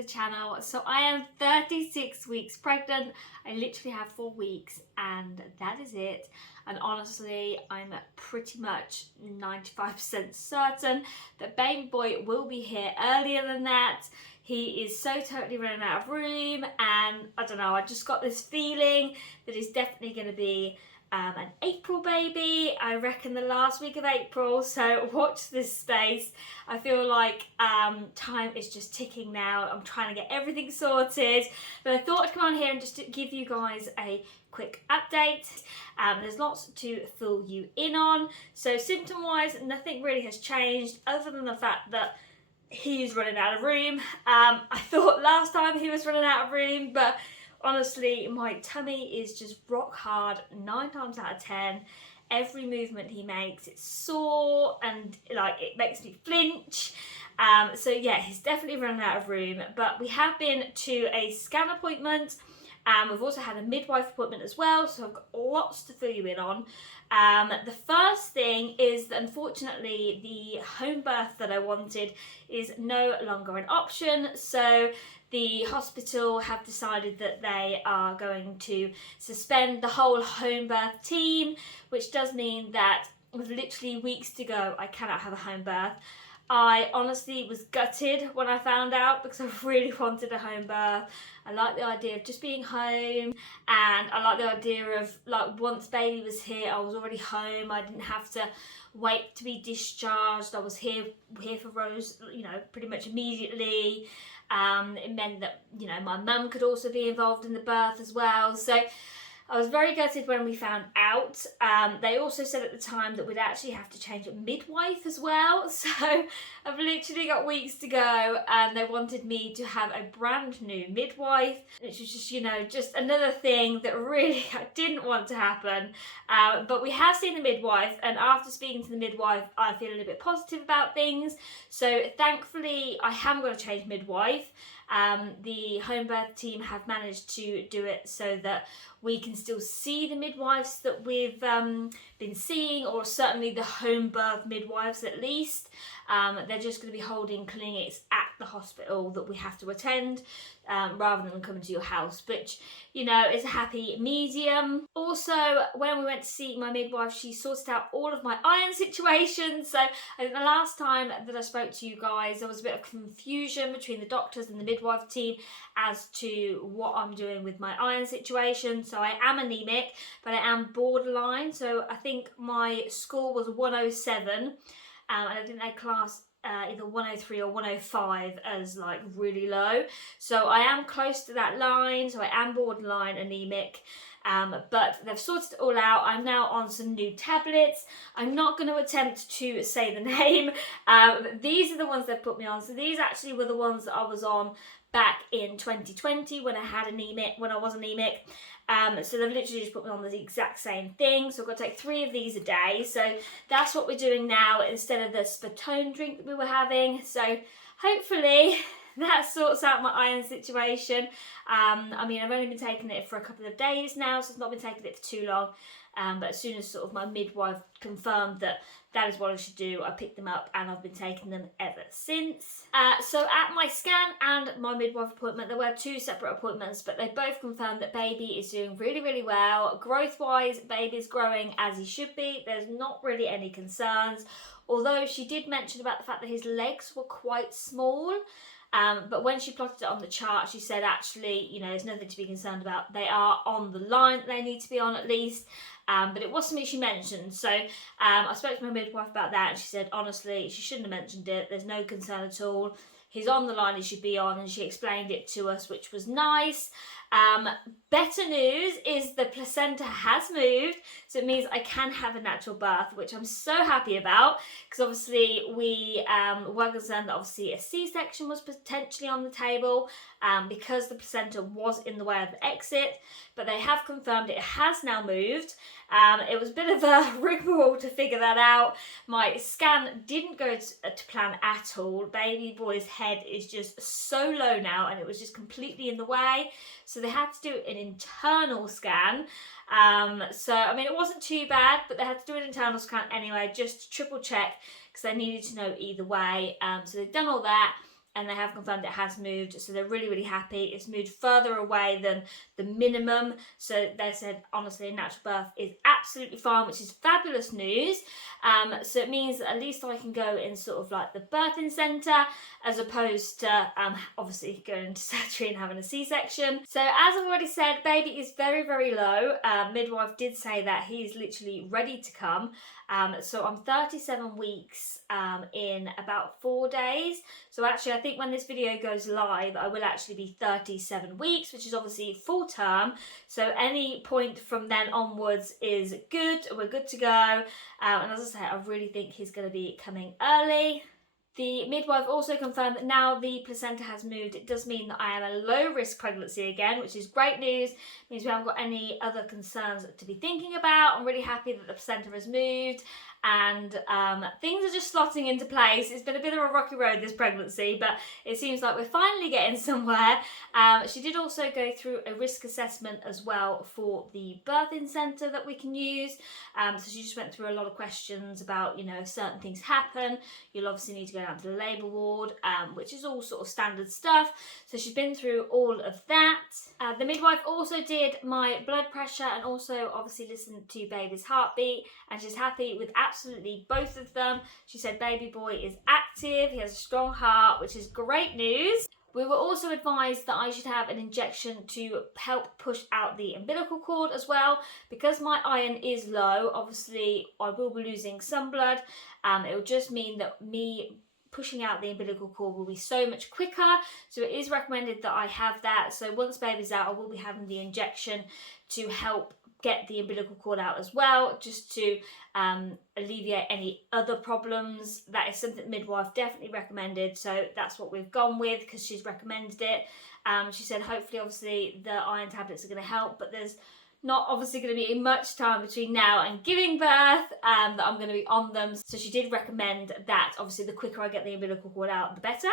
to the channel. So I am 36 weeks pregnant. I literally have 4 weeks and that is it. And honestly, I'm pretty much 95% certain that baby boy will be here earlier than that. He is so totally running out of room, and I don't know, I just got this feeling that he's definitely going to be an April baby. I reckon the last week of April, so watch this space. I feel like time is just ticking now. I'm trying to get everything sorted, but I thought I'd come on here and just to give you guys a quick update. There's lots to fill you in on. So symptom wise, nothing really has changed other than the fact that he's running out of room. I thought last time he was running out of room, but honestly, my tummy is just rock hard 9 times out of 10. Every movement he makes, it's sore and like it makes me flinch. So yeah, he's definitely running out of room. But we have been to a scan appointment. We've also had a midwife appointment as well, so I've got lots to fill you in on. The first thing is that unfortunately the home birth that I wanted is no longer an option. So the hospital have decided that they are going to suspend the whole home birth team, which does mean that with literally weeks to go, I cannot have a home birth. I honestly was gutted when I found out because I really wanted a home birth. I like the idea of just being home, and I like the idea of like once baby was here, I was already home. I didn't have to wait to be discharged. I was here for Rose, you know, pretty much immediately. It meant that, you know, my mum could also be involved in the birth as well. So I was very gutted when we found out. They also said at the time that we'd actually have to change a midwife as well. So I've literally got weeks to go, and they wanted me to have a brand new midwife, which was just, you know, just another thing that really I didn't want to happen. But we have seen the midwife, and after speaking to the midwife, I feel a little bit positive about things. So thankfully, I haven't got to change midwife. The home birth team have managed to do it so that we can still see the midwives that we've been seeing, or certainly the home birth midwives at least. They're just going to be holding clinics at the hospital that we have to attend, rather than coming to your house, which, you know, is a happy medium. Also, when we went to see my midwife, she sorted out all of my iron situations. So I think the last time that I spoke to you guys, there was a bit of confusion between the doctors and the midwife team as to what I'm doing with my iron situation. So I am anemic, but I am borderline. So I think my score was 107, and I think they class either 103 or 105 as like really low. So I am close to that line, so I am borderline anemic. But they've sorted it all out. I'm now on some new tablets. I'm not going to attempt to say the name. These are the ones they've put me on. So these actually were the ones that I was on back in 2020 when I was anemic. So they've literally just put me on the exact same thing. So I've got to take 3 of these a day. So that's what we're doing now instead of the spatone drink that we were having. So hopefully that sorts out my iron situation. I mean, I've only been taking it for a couple of days now, so I've not been taking it for too long. But as soon as sort of my midwife confirmed that that is what I should do, I picked them up and I've been taking them ever since. So at my scan and my midwife appointment, there were 2 separate appointments, but they both confirmed that baby is doing really, really well. Growth-wise, baby's growing as he should be. There's not really any concerns, although she did mention about the fact that his legs were quite small. But when she plotted it on the chart, she said actually, you know, there's nothing to be concerned about. They are on the line that they need to be on at least. But it was something she mentioned. So I spoke to my midwife about that, and she said, honestly, she shouldn't have mentioned it. There's no concern at all. He's on the line he should be on, and she explained it to us, which was nice. Better news is the placenta has moved, so it means I can have a natural birth, which I'm so happy about, because obviously we were concerned that obviously a C-section was potentially on the table, because the placenta was in the way of the exit, but they have confirmed it has now moved. It was a bit of a rigmarole to figure that out. My scan didn't go to plan at all. Baby boy's head is just so low now, and it was just completely in the way. So they had to do an internal scan. So, I mean, it wasn't too bad, but they had to do an internal scan anyway, just to triple check, because they needed to know either way. So they've done all that. and they have confirmed it has moved, so they're really, really happy. It's moved further away than the minimum, so they said honestly a natural birth is absolutely fine, which is fabulous news. So it means that at least I can go in sort of like the birthing centre, as opposed to obviously going to surgery and having a C-section. So as I've already said, baby is very, very low. Midwife did say that he's literally ready to come. So I'm 37 weeks in about 4 days. So actually I think when this video goes live, I will actually be 37 weeks, which is obviously full term. So any point from then onwards is good. We're good to go. And as I say, I really think he's going to be coming early. The midwife also confirmed that now the placenta has moved, it does mean that I am a low risk pregnancy again, which is great news. It means we haven't got any other concerns to be thinking about. I'm really happy that the placenta has moved, and things are just slotting into place. It's been a bit of a rocky road, this pregnancy, but it seems like we're finally getting somewhere. She did also go through a risk assessment as well for the birthing centre that we can use. So she just went through a lot of questions about, you know, if certain things happen, you'll obviously need to go down to the labour ward, which is all sort of standard stuff. So she's been through all of that. The midwife also did my blood pressure and also obviously listened to baby's heartbeat, and she's happy with absolutely both of them. She said baby boy is active, he has a strong heart, which is great news. We were also advised that I should have an injection to help push out the umbilical cord as well. Because my iron is low, obviously I will be losing some blood. It will just mean that me pushing out the umbilical cord will be so much quicker. So it is recommended that I have that. So once baby's out, I will be having the injection to help get the umbilical cord out as well, just to alleviate any other problems. That is something the midwife definitely recommended, so that's what we've gone with because she's recommended it. She said hopefully obviously the iron tablets are going to help, but there's not obviously going to be much time between now and giving birth that I'm going to be on them, so she did recommend that obviously the quicker I get the umbilical cord out, the better.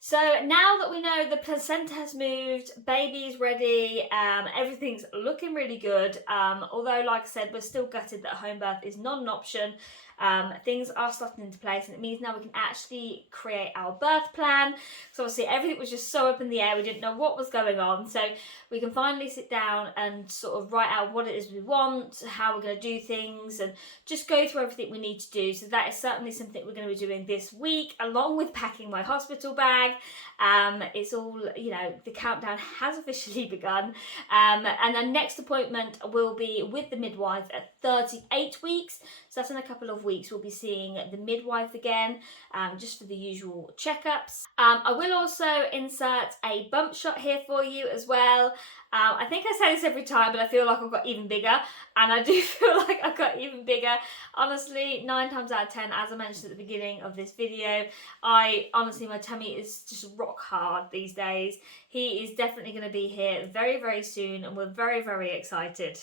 So now that we know the placenta has moved, baby's ready, everything's looking really good. Although, like I said, we're still gutted that home birth is not an option. Things are slotting into place, and it means now we can actually create our birth plan. So obviously everything was just so up in the air, we didn't know what was going on. So we can finally sit down and sort of write out what it is we want, how we're going to do things, and just go through everything we need to do. So that is certainly something we're going to be doing this week, along with packing my hospital bag. It's all, you know, the countdown has officially begun. And the next appointment will be with the midwife at 38 weeks. So that's in a couple of weeks. We'll be seeing the midwife again, just for the usual checkups. I will also insert a bump shot here for you as well. I think I say this every time, but I feel like I've got even bigger, and I do feel like I've got even bigger. Honestly, 9 times out of 10, as I mentioned at the beginning of this video, honestly, my tummy is just rock hard these days. He is definitely going to be here very, very soon, and we're very, very excited.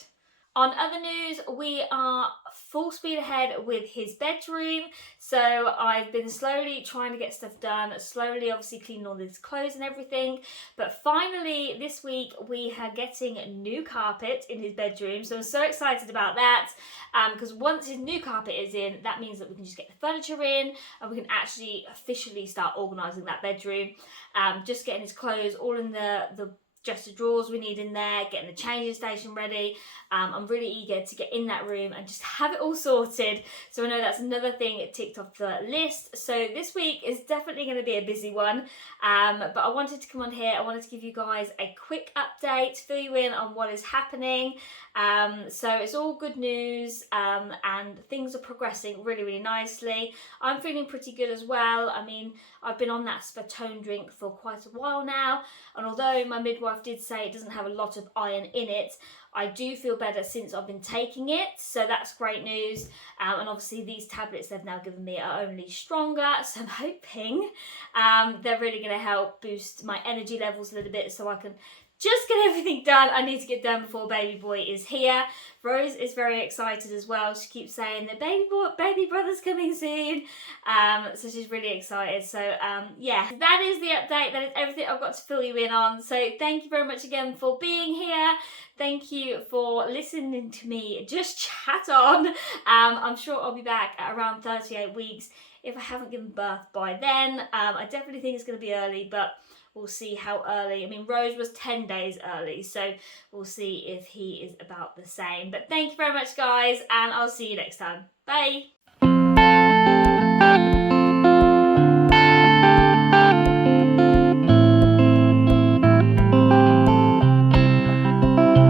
On other news, we are full speed ahead with his bedroom. So I've been slowly trying to get stuff done, slowly obviously cleaning all his clothes and everything. But finally this week we are getting new carpet in his bedroom. So I'm so excited about that, because once his new carpet is in, that means that we can just get the furniture in and we can actually officially start organising that bedroom. Just getting his clothes all in the dresser drawers we need in there, getting the changing station ready. I'm really eager to get in that room and just have it all sorted. So I know that's another thing ticked off the list. So this week is definitely going to be a busy one. But I wanted to come on here. I wanted to give you guys a quick update, fill you in on what is happening. So it's all good news, and things are progressing really, really nicely. I'm feeling pretty good as well. I mean, I've been on that spatone drink for quite a while now, and although my midwife did say it doesn't have a lot of iron in it, I do feel better since I've been taking it, so that's great news. And obviously these tablets they've now given me are only stronger, so I'm hoping they're really going to help boost my energy levels a little bit so I can just get everything done I need to get done before baby boy is here. Rose is very excited as well. She keeps saying the baby brother's coming soon. So she's really excited. So yeah, that is the update. That is everything I've got to fill you in on. So thank you very much again for being here. Thank you for listening to me just chat on. I'm sure I'll be back at around 38 weeks if I haven't given birth by then. I definitely think it's going to be early, but we'll see how early. I mean, Rose was 10 days early, so we'll see if he is about the same. But thank you very much, guys, and I'll see you next time. Bye.